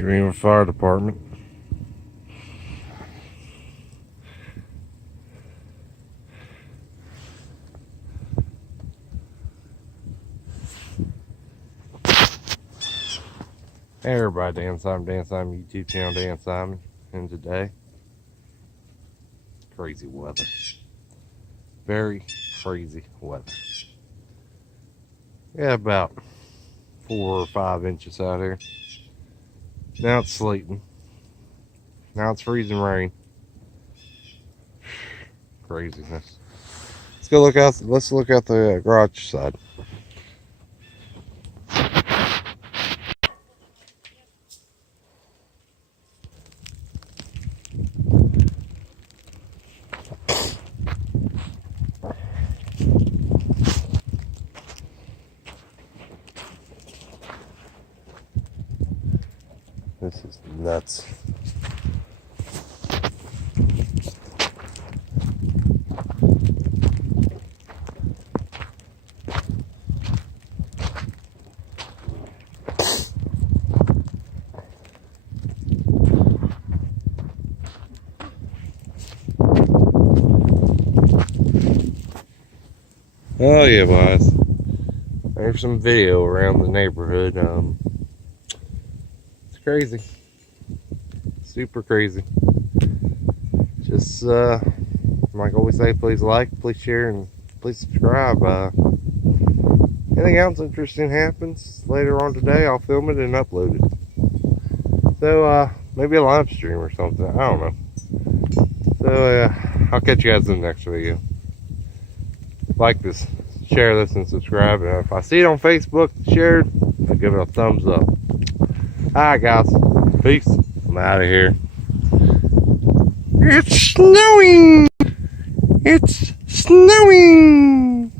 Greenwood Fire Department. Hey everybody, Dan Simon YouTube channel, Dan Simon, and today, crazy weather. Very crazy weather. Yeah, about 4 or 5 inches out here. Now it's sleeting. Now it's freezing rain. Craziness. Let's go look out. Let's look out the garage side. This is nuts. Oh yeah, boys. There's some video around the neighborhood. It's crazy. Super crazy. Just like I always say, please like, please share, and please subscribe. Anything else interesting happens later on today, I'll film it and upload it. So maybe a live stream or something. I don't know. So I'll catch you guys in the next video. Like this, share this, and subscribe. And if I see it on Facebook shared, I'll give it a thumbs up. Alright guys, peace. I'm out of here. It's snowing! It's snowing!